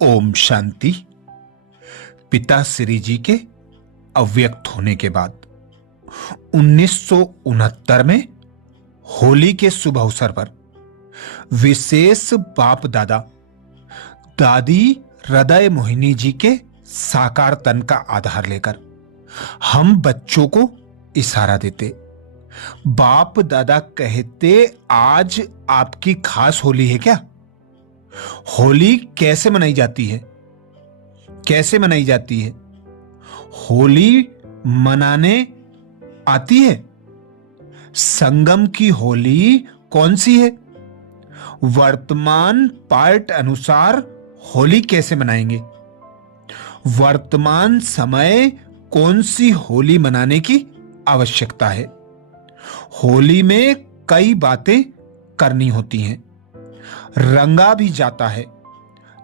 ओम शांति। पिता श्री जी के अव्यक्त होने के बाद 1969 में होली के शुभ अवसर पर विशेष बाप दादा दादी हृदय मोहिनी जी के साकार तन का आधार लेकर हम बच्चों को इशारा देते। बाप दादा कहते, आज आपकी खास होली है क्या? होली कैसे मनाई जाती है? कैसे मनाई जाती है? होली मनाने आती है? संगम की होली कौन सी है? वर्तमान पार्ट अनुसार होली कैसे मनाएंगे? वर्तमान समय कौन सी होली मनाने की आवश्यकता है? होली में कई बातें करनी होती हैं। रंगा भी जाता है,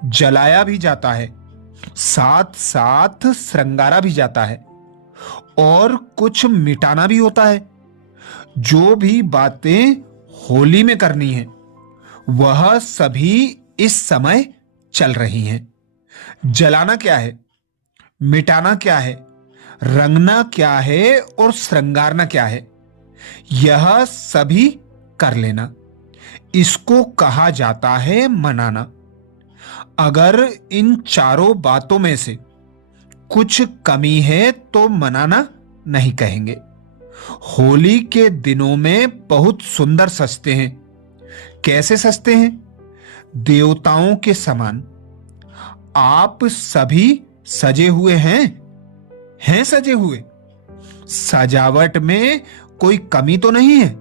जलाया भी जाता है, साथ साथ श्रृंगारा भी जाता है और कुछ मिटाना भी होता है। जो भी बातें होली में करनी है वह सभी इस समय चल रही हैं। जलाना क्या है, मिटाना क्या है, रंगना क्या है और श्रृंगारना क्या है, यह सभी कर लेना। इसको कहा जाता है मनाना। अगर इन चारों बातों में से कुछ कमी है तो मनाना नहीं कहेंगे। होली के दिनों में बहुत सुंदर सजते हैं। कैसे सजते हैं? देवताओं के समान। आप सभी सजे हुए हैं सजे हुए। सजावट में कोई कमी तो नहीं है।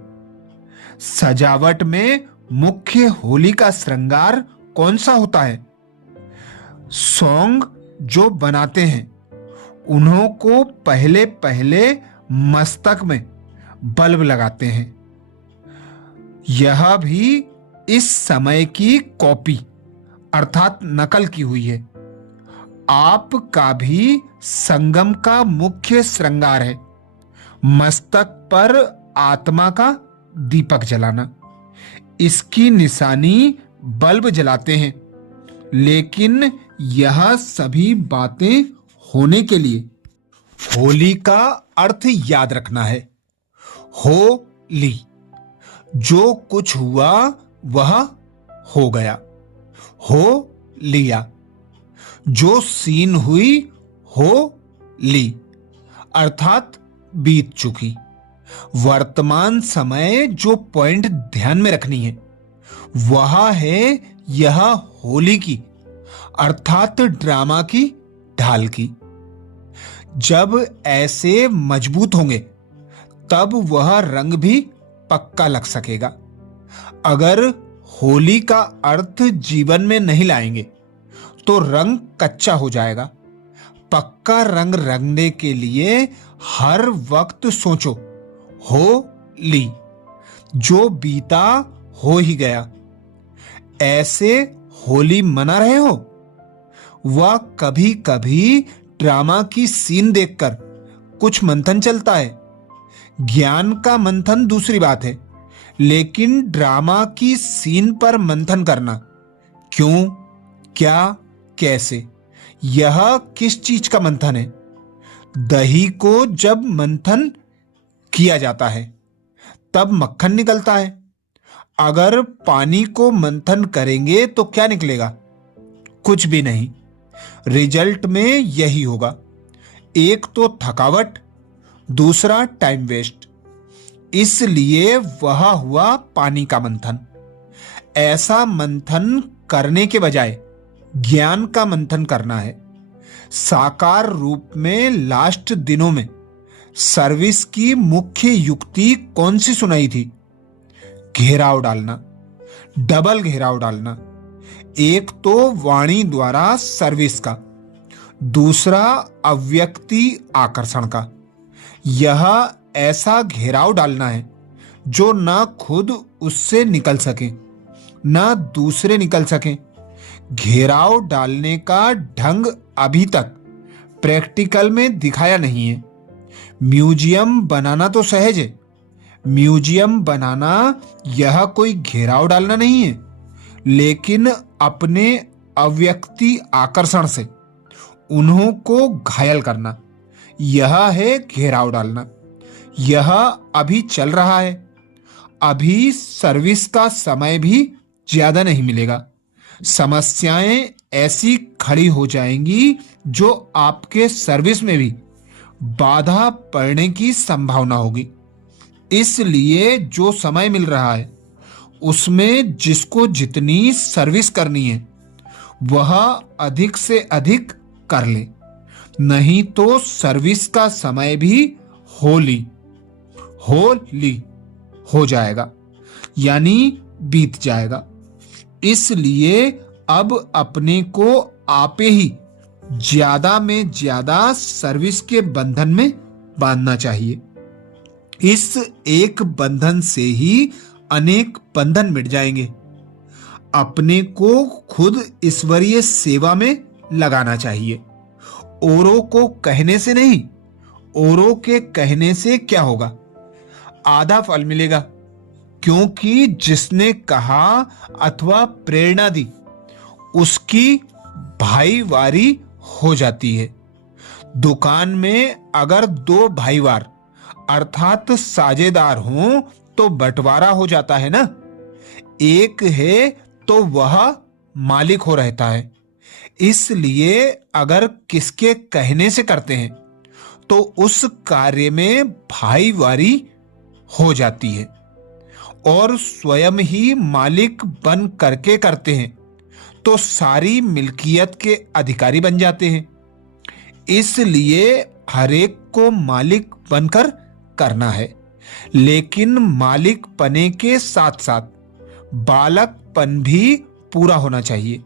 सजावट में मुख्य होली का श्रृंगार कौन सा होता है? सॉन्ग जो बनाते हैं उन्हों को पहले पहले मस्तक में बल्ब लगाते हैं। यह भी इस समय की कॉपी अर्थात नकल की हुई है। आपका भी संगम का मुख्य श्रृंगार है मस्तक पर आत्मा का दीपक जलाना। इसकी निशानी बल्ब जलाते हैं। लेकिन यह सभी बातें होने के लिए होली का अर्थ याद रखना है। होली, जो कुछ हुआ वह हो गया, हो लिया। जो सीन हुई हो ली अर्थात बीत चुकी। वर्तमान समय जो पॉइंट ध्यान में रखनी है वह है यह होली की अर्थात ड्रामा की ढाल की। जब ऐसे मजबूत होंगे तब वह रंग भी पक्का लग सकेगा। अगर होली का अर्थ जीवन में नहीं लाएंगे तो रंग कच्चा हो जाएगा। पक्का रंग रंगने के लिए हर वक्त सोचो, हो ली, जो बीता हो ही गया। ऐसे होली मना रहे हो? वह कभी कभी ड्रामा की सीन देखकर कुछ मंथन चलता है। ज्ञान का मंथन दूसरी बात है, लेकिन ड्रामा की सीन पर मंथन करना, क्यों, क्या, कैसे, यह किस चीज का मंथन है? दही को जब मंथन किया जाता है तब मक्खन निकलता है। अगर पानी को मंथन करेंगे तो क्या निकलेगा? कुछ भी नहीं। रिजल्ट में यही होगा। एक तो थकावट, दूसरा टाइम वेस्ट। इसलिए वह हुआ पानी का मंथन। ऐसा मंथन करने के बजाय ज्ञान का मंथन करना है। साकार रूप में लास्ट दिनों में सर्विस की मुख्य युक्ति कौन सी सुनाई थी? घेराव डालना, डबल घेराव डालना। एक तो वाणी द्वारा सर्विस का, दूसरा अव्यक्ति आकर्षण का। यह ऐसा घेराव डालना है जो ना खुद उससे निकल सके ना दूसरे निकल सके। घेराव डालने का ढंग अभी तक प्रैक्टिकल में दिखाया नहीं है। म्यूजियम बनाना तो सहज है। म्यूजियम बनाना यह कोई घेराव डालना नहीं है, लेकिन अपने अव्यक्ति आकर्षण से उन्हों को घायल करना, यह है घेराव डालना। यह अभी चल रहा है, अभी सर्विस का समय भी ज्यादा नहीं मिलेगा। समस्याएं ऐसी खड़ी हो जाएंगी जो आपके सर्विस में भी बाधा पड़ने की संभावना होगी। इसलिए जो समय मिल रहा है उसमें जिसको जितनी सर्विस करनी है वह अधिक से अधिक कर ले, नहीं तो सर्विस का समय भी होली हो जाएगा, यानी बीत जाएगा। इसलिए अब अपने को आपे ही ज्यादा में ज्यादा सर्विस के बंधन में बांधना चाहिए। इस एक बंधन से ही अनेक बंधन मिट जाएंगे। अपने को खुद ईश्वरीय सेवा में लगाना चाहिए। औरों को कहने से नहीं, औरों के कहने से क्या होगा? आधा फल मिलेगा, क्योंकि जिसने कहा अथवा प्रेरणा दी उसकी भाईवारी हो जाती है। दुकान में अगर दो भाईवार अर्थात साझेदार हों तो बंटवारा हो जाता है ना। एक है तो वह मालिक हो रहता है। इसलिए अगर किसके कहने से करते हैं तो उस कार्य में भाईवारी हो जाती है, और स्वयं ही मालिक बन करके करते हैं तो सारी मिल्कियत के अधिकारी बन जाते हैं। इसलिए हर एक को मालिक बनकर करना है, लेकिन मालिक पने के साथ साथ बालकपन भी पूरा होना चाहिए।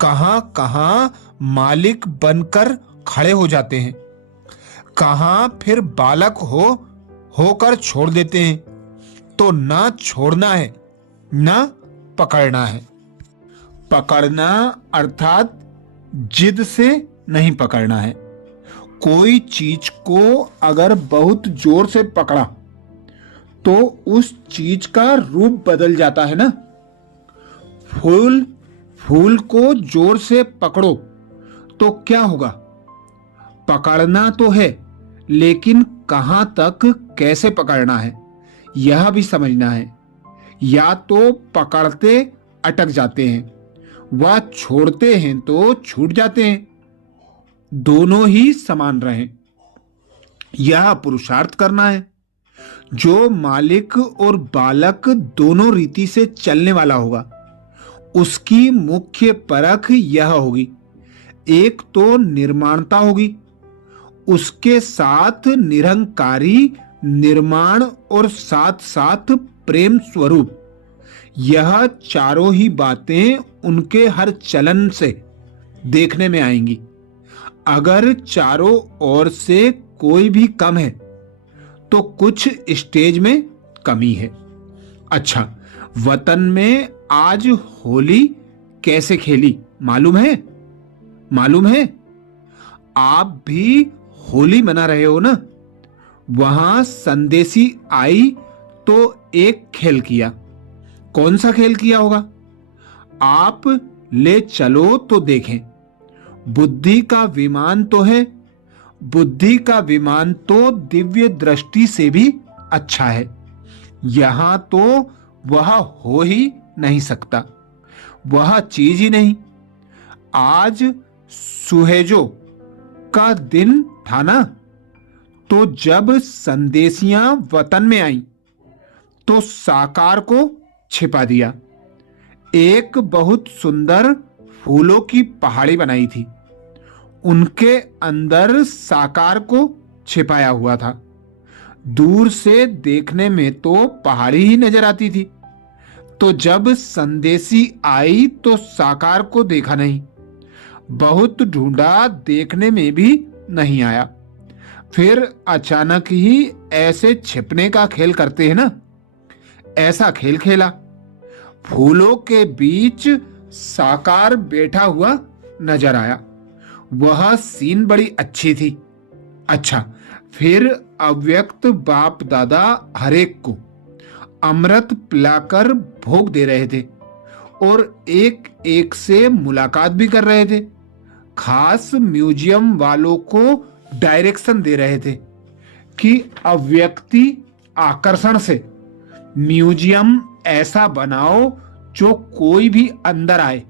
कहां कहां मालिक बनकर खड़े हो जाते हैं, कहां फिर बालक होकर छोड़ देते हैं। तो ना छोड़ना है ना पकड़ना है। पकड़ना अर्थात जिद से नहीं पकड़ना है। कोई चीज को अगर बहुत जोर से पकड़ा तो उस चीज का रूप बदल जाता है ना। फूल को जोर से पकड़ो तो क्या होगा? पकड़ना तो है, लेकिन कहां तक कैसे पकड़ना है यह भी समझना है। या तो पकड़ते अटक जाते हैं, व छोड़ते हैं तो छूट जाते हैं। दोनों ही समान रहें, यह पुरुषार्थ करना है। जो मालिक और बालक दोनों रीति से चलने वाला होगा उसकी मुख्य परख यह होगी। एक तो निर्माणता होगी, उसके साथ निरंकारी निर्माण और साथ साथ प्रेम स्वरूप। यह चारों ही बातें उनके हर चलन से देखने में आएंगी। अगर चारों ओर से कोई भी कम है तो कुछ स्टेज में कमी है। अच्छा, वतन में आज होली कैसे खेली मालूम है? मालूम है? आप भी होली मना रहे हो ना। वहां संदेशी आई तो एक खेल किया। कौन सा खेल किया होगा? आप ले चलो तो देखें। बुद्धि का विमान तो है। बुद्धि का विमान तो दिव्य दृष्टि से भी अच्छा है। यहां तो वह हो ही नहीं सकता, वह चीज ही नहीं। आज सुहेजो का दिन था ना, तो जब संदेशियां वतन में आई तो साकार को छिपा दिया। एक बहुत सुंदर फूलों की पहाड़ी बनाई थी, उनके अंदर साकार को छिपाया हुआ था। दूर से देखने में तो पहाड़ी ही नजर आती थी। तो जब संदेशी आई तो साकार को देखा नहीं। बहुत ढूंढा, देखने में भी नहीं आया। फिर अचानक ही ऐसे छिपने का खेल करते हैं ना, ऐसा खेल खेला। फूलों के बीच साकार बैठा हुआ नजर आया। वह सीन बड़ी अच्छी थी। अच्छा, फिर अव्यक्त बाप दादा हरेक को अमृत पिलाकर भोग दे रहे थे और एक एक से मुलाकात भी कर रहे थे। खास म्यूजियम वालों को डायरेक्शन दे रहे थे कि अव्यक्ति आकर्षण से म्यूजियम ऐसा बनाओ जो कोई भी अंदर आए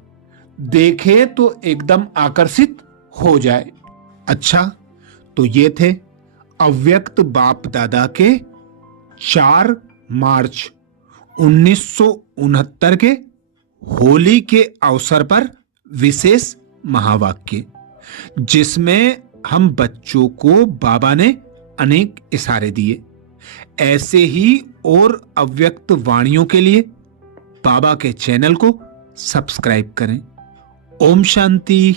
देखे तो एकदम आकर्षित हो जाए। अच्छा, तो ये थे अव्यक्त बाप दादा के 4 मार्च 1969 के होली के अवसर पर विशेष महावाक्य, जिसमें हम बच्चों को बाबा ने अनेक इशारे दिए। ऐसे ही और अव्यक्त वाणियों के लिए बाबा के चैनल को सब्सक्राइब करें। ओम शांति।